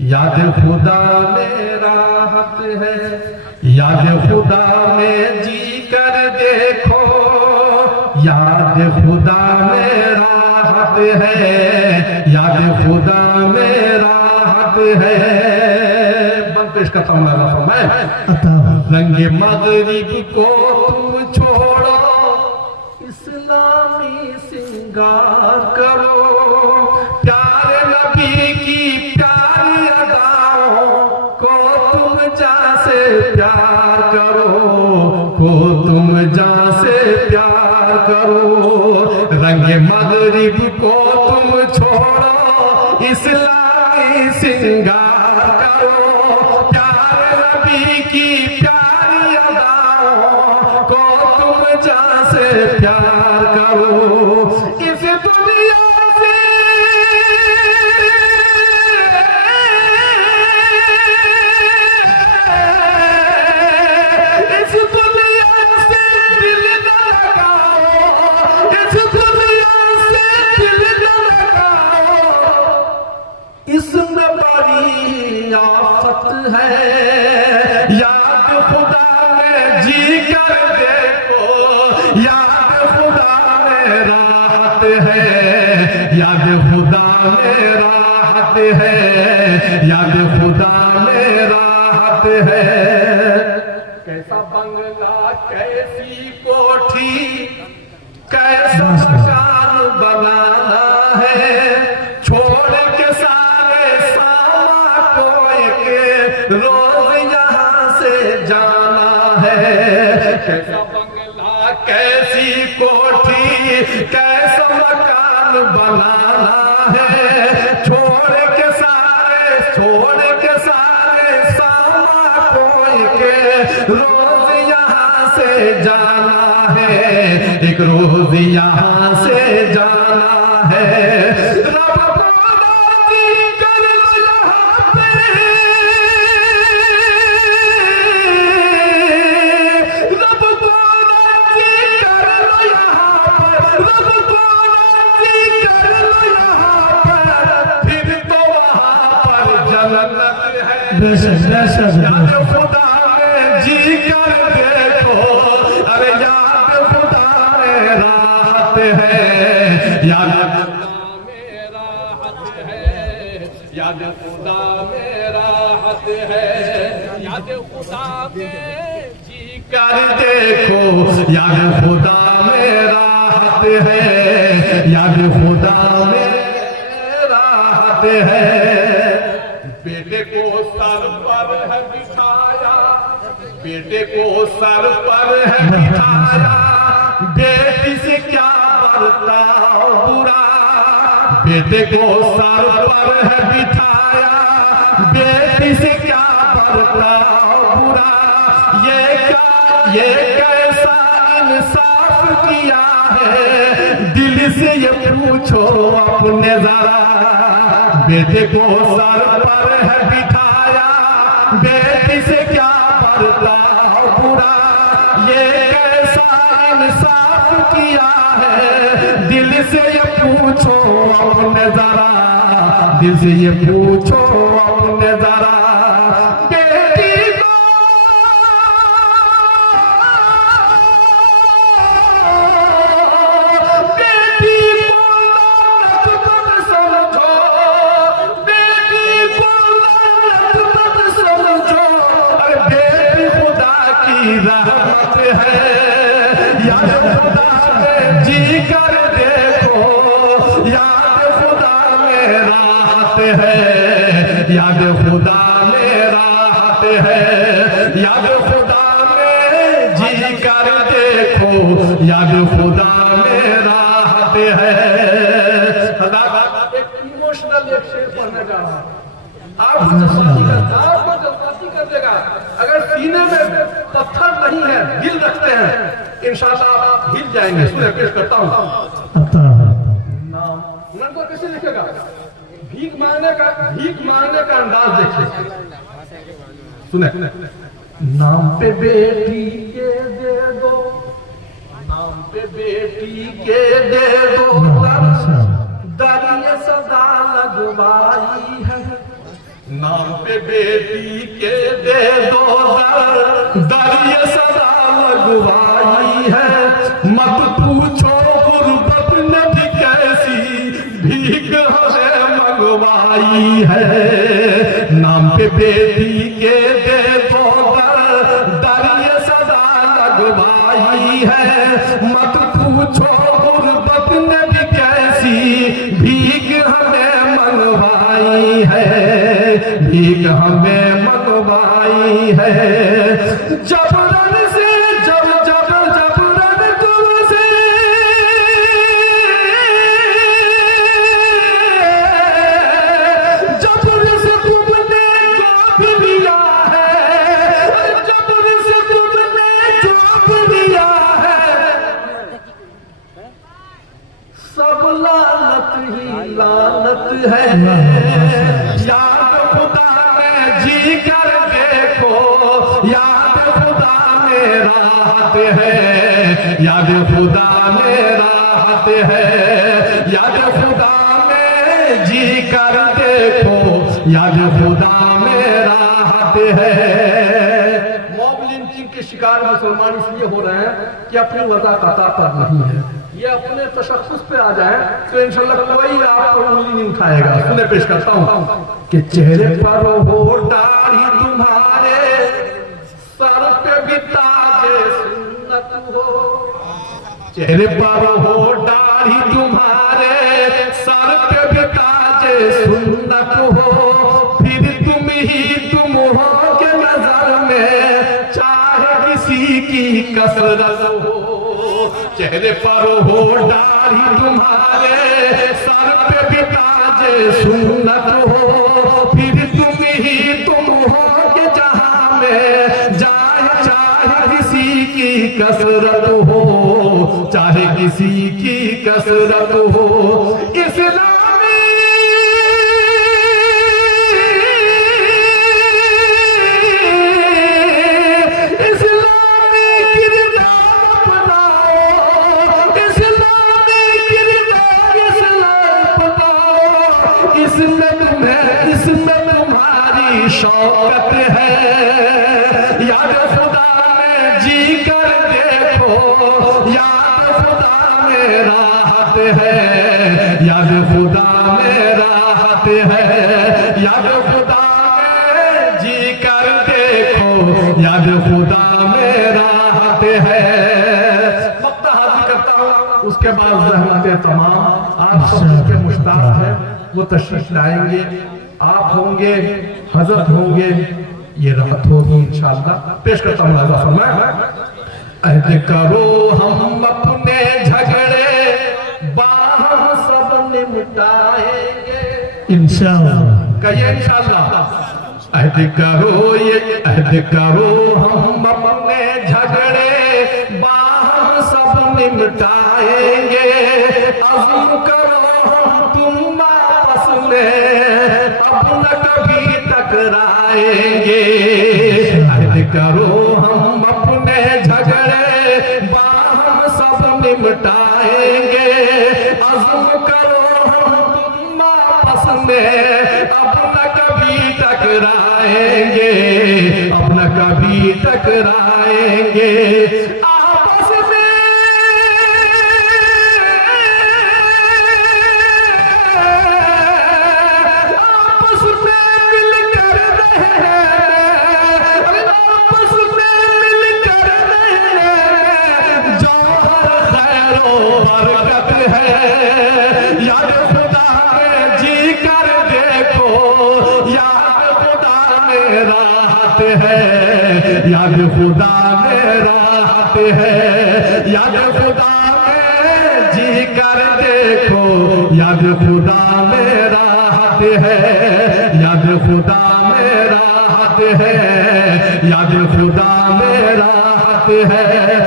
याद खुदा में राहत है, याद खुदा में जी कर देखो, याद खुदा में राहत है, याद खुदा में राहत है। पेश करता हूं मैं रंगे मगरिब को तुम छोड़ो, इस्लामी सिंगार करो, प्यारे नबी की प्यारी अदाओं को तुम जा से प्यार करो, को तुम जा से प्यार करो। रंगे मगरिब को तुम छोड़ो, इस्लामी सिंगार करो, प्यारे नबी की प्यारी अदाओं को तुम जा से प्यार करो। इस दुनिया से इस दुनिया से दिल न लगाओ, इस दुनिया से दिल न लगाओ, इसमें बड़ी आफत है। याद खुदा में जी कर देखो, याद खुदा में राहत है, याद खुदा में राहत है, याद खुदा में राहत है। कैसा बंगला कैसी कोठी कैसा मकान बनाना है, छोड़ के सारे सामा कोई के रोज यहाँ से जाना है। कैसा बंगला कैसी कोठी कैसा मकान बनाना है, छोड़ के सारे सामा कोई के रोज यहाँ से जाना है, एक रोज यहाँ से जाना है। रब को राजी कर लो यहाँ पे, रब को राजी कर लो यहाँ पर, रब को राजी कर लो यहाँ पर, फिर तो वहाँ पर जन्नत है। याद खुदा में जी कर देखो, अरे याद खुदा में राहत है, याद खुदा में राहत है, याद खुदा में राहत है, याद खुदा में जी कर देखो, याद खुदा में राहत है, याद खुदा में राहत है। बेटे को सर पर है बिठाया, बेटे को सर पर है बिठाया, बेटी से क्या बर्ताव बुरा, बेटे को सर पर है बिठाया, बेटी से क्या बर्ताव बुरा। ये कैसा इंसाफ किया है, दिल से ये पूछो अपने जरा। बेटे को सर पर है बिठाया, बेटी से क्या बर्ताव बुरा, ये कैसा इंसाफ किया है, दिल से ये पूछो अपने जरा, दिल से ये पूछो अपने जरा। बेटी को राहत है, याद खुदा में जी कर देखो, याद खुदा में राहत है, याद खुदा में राहत है, याद खुदा में जी कर देखो, याद खुदा में राहत है। एक इमोशनल एक शेर पढ़ने जा रहा हूं, आपको जज्बाती कर देगा। अगर सीने में पत्थर नहीं है, दिल रखते हैं, इंशाल्लाह आप हिल जाएंगे। सुने पेश करता हूँ नाम को कैसे लिखेगा, भीख मांगने का अंदाज देखिए। सुने नाम पे बेटी के दे दो, नाम पे बेटी के दे दो, दरिया सदा लगवाई है, नाम पे बेटी के दे दो दर ये सदा लगवाई है। मत पूछो गुर्बत ने भी कैसी भीख हमें मंगवाई है। नाम पे बेटी के दे दो दर ये सदा लगवाई है। मत पूछो गुर्बत ने भी कैसी भीख हमें मंगवाई है। भीख हमें मंगवाई है। जबरन से जबरन तुमसे जबरन से तुमने जो भी लिया है। जबरन से तुमने जो भी लिया है। सब लानत ही लानत है। याद खुदा में जी कर देखो, याद खुदा में राहत है। याद खुदा में राहत है। याद खुदा में जी कर देखो, याद खुदा में राहत है। मॉब लिंचिंग के शिकार मुसलमान इसलिए हो रहे हैं कि अपनी वजह कता पर नहीं है। ये अपने तशख्खुस पे आ जाए तो इंशाल्लाह कोई आप पर उंगली नहीं उठाएगा। सुने पेश करता हूं कि चेहरे पर हो दाढ़ी तुम्हारे, सर पे भी ताजे सुन्नत हो। चेहरे पर हो दाढ़ी तुम्हारे, सर पे भी ताजे सुन्नत हो। फिर तुम हो के नजर में चाहे किसी की कसरत हो। चेहरे पर हो दाढ़ी तुम्हारे, सर पे भी ताजे सुन्नत हो। फिर तुम हो के जहां में चाहे किसी की कसरत हो। चाहे किसी की कसरत हो। इस्लामी इसमें तुम्हारी शौकत है। याद खुदा में जी कर देखो, याद खुदा में राहत है। याद खुदा में राहत है। याद खुदा में जी कर देखो, याद खुदा में राहत है। वक्त हाजिर करता हूँ, उसके बाद रहमतें तमाम आप सबके मुश्ताक है, वो तशरीफ लाएंगे। आप होंगे, हजरत होंगे, ये रात होगी इंशाअल्लाह। पेश करता हूँ नाज़ा फरमाए। अहद करो हम अपने झगड़े, बाहम सब निपटाएंगे इंशाअल्लाह। कहिए इंशाअल्लाह। अहद करो ये अहद करो हम अपने झगड़े, बाहम सब निपटाएंगे। अज़्म करो हम तुम आपस में, अब न कभी टकराएंगे। अहद करो हम अपने झगड़े, बाहम सब निपटाएंगे। अज़्म करो हम तुम आपस में, अब न कभी टकराएंगे। अब न कभी टकराएंगे। आपस में बरकत है। याद खुदा में जी कर देखो, याद खुदा में राहत है। याद खुदा में राहत है। याद खुदा में जी कर देखो, याद खुदा में राहत है। याद खुदा में राहत है। याद खुदा में राहत है।